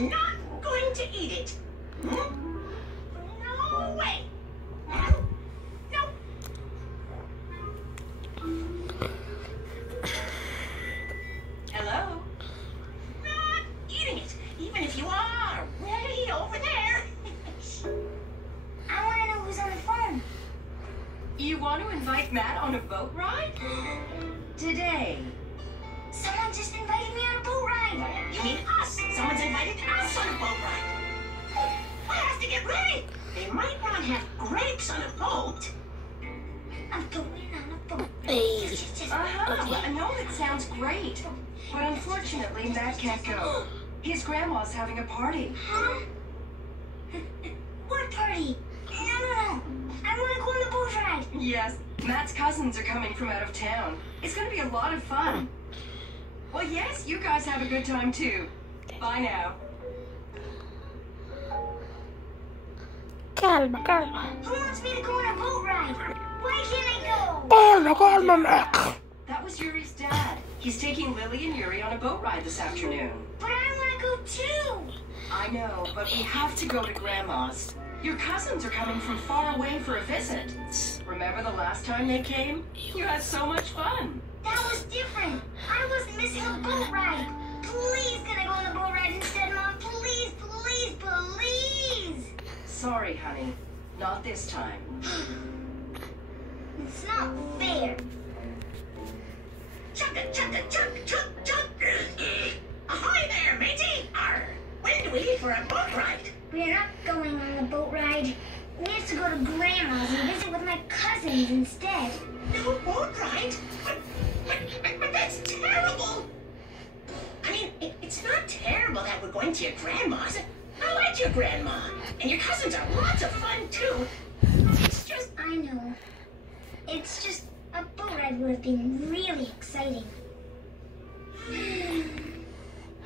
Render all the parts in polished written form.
I'm not going to eat it. No way. No. Hello? Not eating it, even if you are way over there. I want to know who's on the phone. You want to invite Matt on a boat ride? Today. Someone just invited me on a boat ride. You mean us? Someone's invited us on a boat ride. I have to get ready. They might not have grapes on a boat. I'm going on a boat. Hey. I know it sounds great. But unfortunately, Matt can't go. His grandma's having a party. Huh? What party? No. I want to go on the boat ride. Yes, Matt's cousins are coming from out of town. It's going to be a lot of fun. Well, yes, you guys have a good time too. Bye now. Calma. Who wants me to go on a boat ride? Why can't I go? Calma, Max. That was Yuri's dad. He's taking Lily and Yuri on a boat ride this afternoon. But I want to go too. I know, but we have to go to Grandma's. Your cousins are coming from far away for a visit. Remember the last time they came? You had so much fun. That was different. I wasn't missing a boat ride. Please, can I go on the boat ride instead, Mom? Please. Sorry, honey. Not this time. It's not fair. Chuck. Ahoy there, matey. When do we leave for a boat ride? We're not going on the boat ride. We have to go to Grandma's and visit with my cousins instead. No boat ride? But that's terrible. I mean, it's not terrible that we're going to your grandma's. I like your grandma. And your cousins are lots of fun, too. It's just... I know. It's just a boat ride would have been really exciting.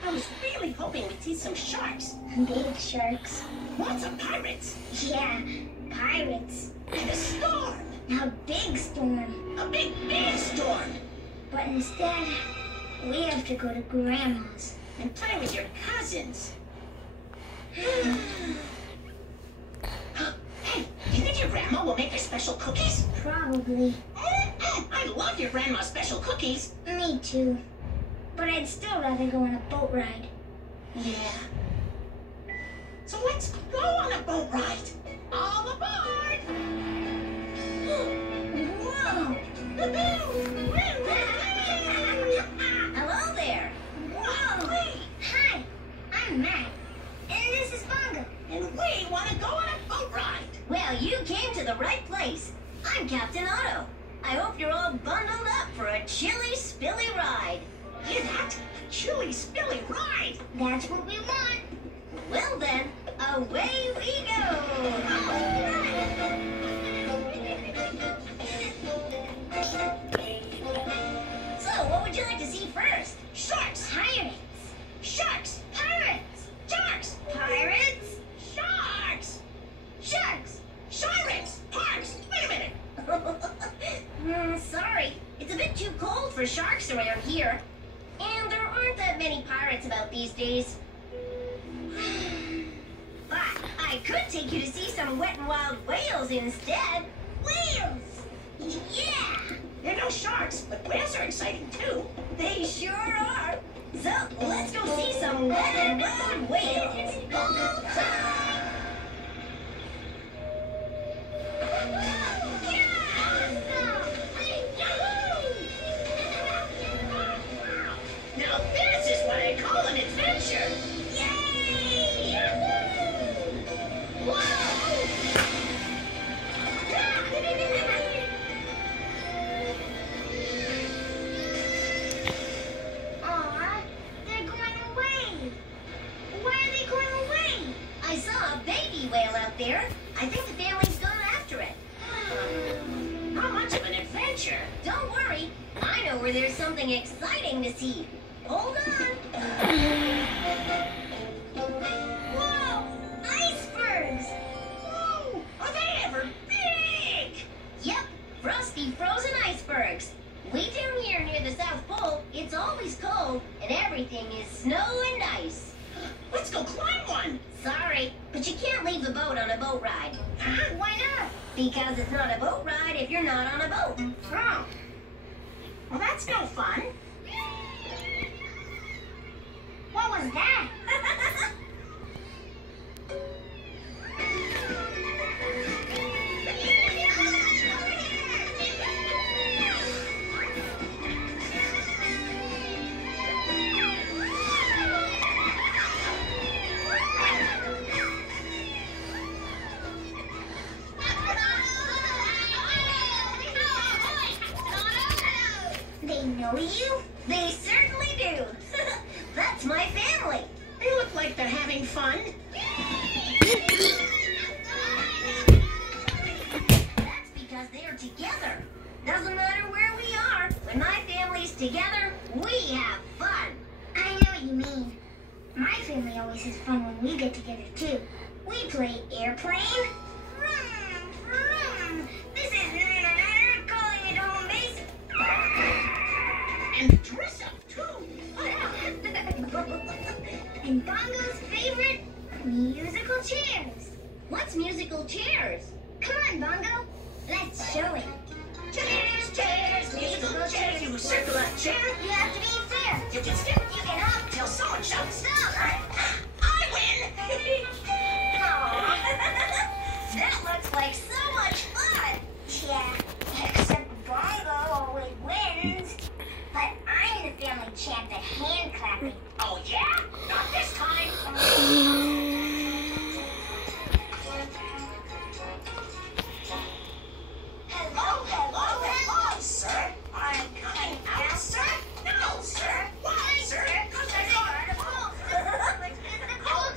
I was really hoping we'd see some sharks. Big sharks. Lots of pirates. Yeah, pirates. And a storm. A big storm. A big storm. But instead, we have to go to Grandma's. And play with your cousins. Hey, do you think your grandma will make her special cookies? Probably. I love your grandma's special cookies. Me too. But I'd still rather go on a boat ride. Yeah. So let's go on a boat ride. All aboard! Whoa! Hello there. Whoa! Hi, I'm Matt. And this is Bongo. And we want to go on a boat ride. Well, you came to the right place. I'm Captain Otto. I hope you're all bundled up for a chilly, spilly ride. Hear that? A chilly, spilly ride. That's what we want. Well then, away we go. So, what would you like to see first? Sharks. Pirates. Sharks. Pirates. Sharks. Pirates. Sharks. Sharks. Sirens. Parks. Wait a minute. Sorry. It's a bit too cold for sharks around here. And there aren't that many pirates about these days. But I could take you to see some wet and wild whales instead. Whales. Yeah! There are no sharks, but whales are exciting too. They sure are. So, let's go see some wet and wild whales. Go time! Now this is what I call an adventure. Yay! Whoa! Aw, they're going away. Why are they going away? I saw a baby whale out there. I think the family's gone after it. How much of an adventure? Don't worry. I know where there's something exciting to see. Hold on. Whoa! Icebergs! Whoa! Are they ever big? Yep, frosty frozen icebergs. Way down here near the South Pole, it's always cold, and everything is snow and ice. Let's go climb one. Sorry, but you can't leave the boat on a boat ride. Huh? Why not? Because it's not a boat ride if you're not on a boat. Oh. Well, that's no fun. What was that? They know you? They certainly do. That's my family. They look like they're having fun. That's because they're together. Doesn't matter where we are. When my family's together, we have fun. I know what you mean. My family always has fun when we get together too. We play airplane. Vroom, vroom. This is Nana calling it home base. And dress up, too. And Bongo's favorite, musical chairs. What's musical chairs? Come on, Bongo. Let's show it. Chairs, chairs, musical chairs. You circle a chair. You have to be fair. You can skip, you can hop till someone shouts. Stop. I win. That looks like so much fun. Yeah, except Bongo always wins. But I'm the family champ at hand clapping. Oh, yeah? Not this time. Hello, hello, hello, sir. I'm coming out, sir. No, sir. Why, sir? 'Cause I got a cold,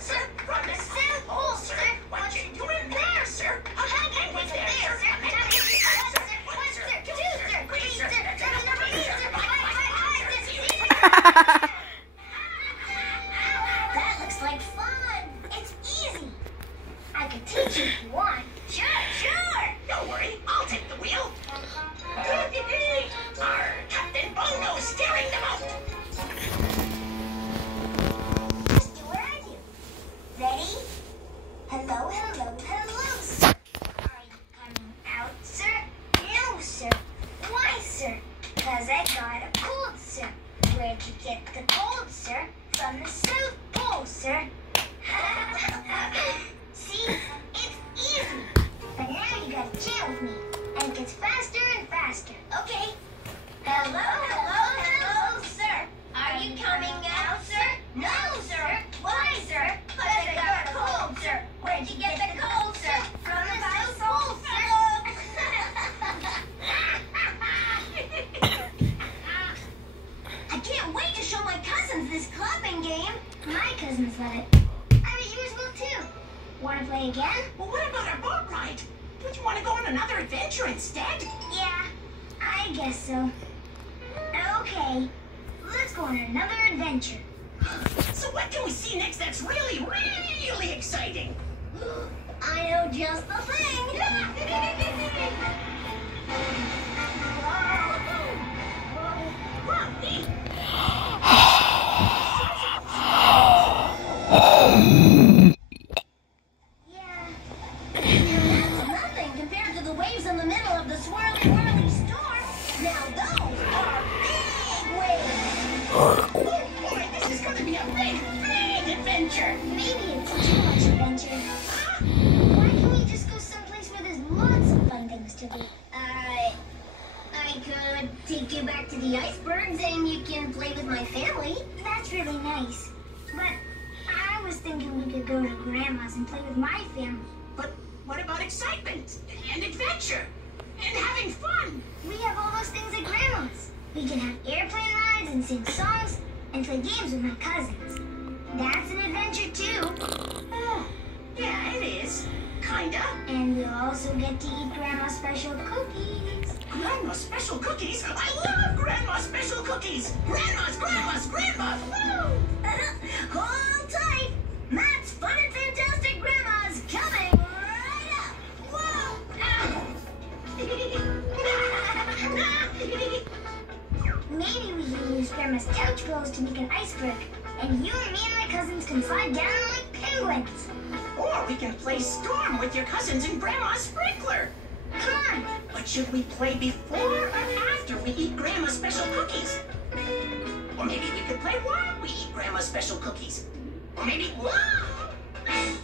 sir. From the south pole, sir. What you doing there, sir? I'm hanging with there, sir. I'm hanging with there, sir. One, sir. Two, sir. Three, sir. That looks like fun. It's easy. I could teach you if you want. Sure. Don't worry, I'll take the wheel. Our Captain Bongo steering the boat. Just do what I do. Ready? Hello, hello, hello, sir. Are you coming out, sir? No, sir. Why, sir? 'Cause I got a cold, sir. Where'd you get the cold, sir? From the South Pole, sir. See? It's easy. But now you gotta chill with me. And it gets faster and faster. Okay. Hello, sir. Are you coming out, sir? No, sir. Why, sir? 'Cause I got a cold, sir. Where'd you get the cold, sir? From the South Pole, sir. I can't wait to show my cousins this clapping game. My cousins love it. I bet yours will too. Want to play again? Well, what about our boat ride? Don't you want to go on another adventure instead? Yeah, I guess so. Okay, let's go on another adventure. So what can we see next that's really, really exciting? I know just the thing. Wow, neat. Yeah, That's nothing compared to the waves in the middle of the swirly, whirly storm. Now those are big waves. Oh boy, this is going to be a big adventure. maybe it's too much adventure. Why can't we just go someplace where there's lots of fun things to do? I could take you back to the icebergs and you can play with my family. That's really nice. But I was thinking we could go to Grandma's and play with my family. But what about excitement and adventure and having fun? We have all those things at Grandma's. We can have airplane rides and sing songs and play games with my cousins. That's an adventure too. Oh, yeah, it is. Kinda. And we'll also get to eat Grandma's special cookies. Grandma's special cookies? I love Grandma's special cookies! Grandma's! Woo! Hold tight. Matt's Fun and Fantastic Grandma's coming right up. Maybe we can use Grandma's couch pillows to make an iceberg. And you and me and my cousins can slide down like penguins. Or we can play Storm with your cousins and Grandma's sprinkler. Come on. But should we play before or after we eat Grandma's special cookies? Or maybe we could play while we eat Grandma's special cookies. Or maybe... Whoa!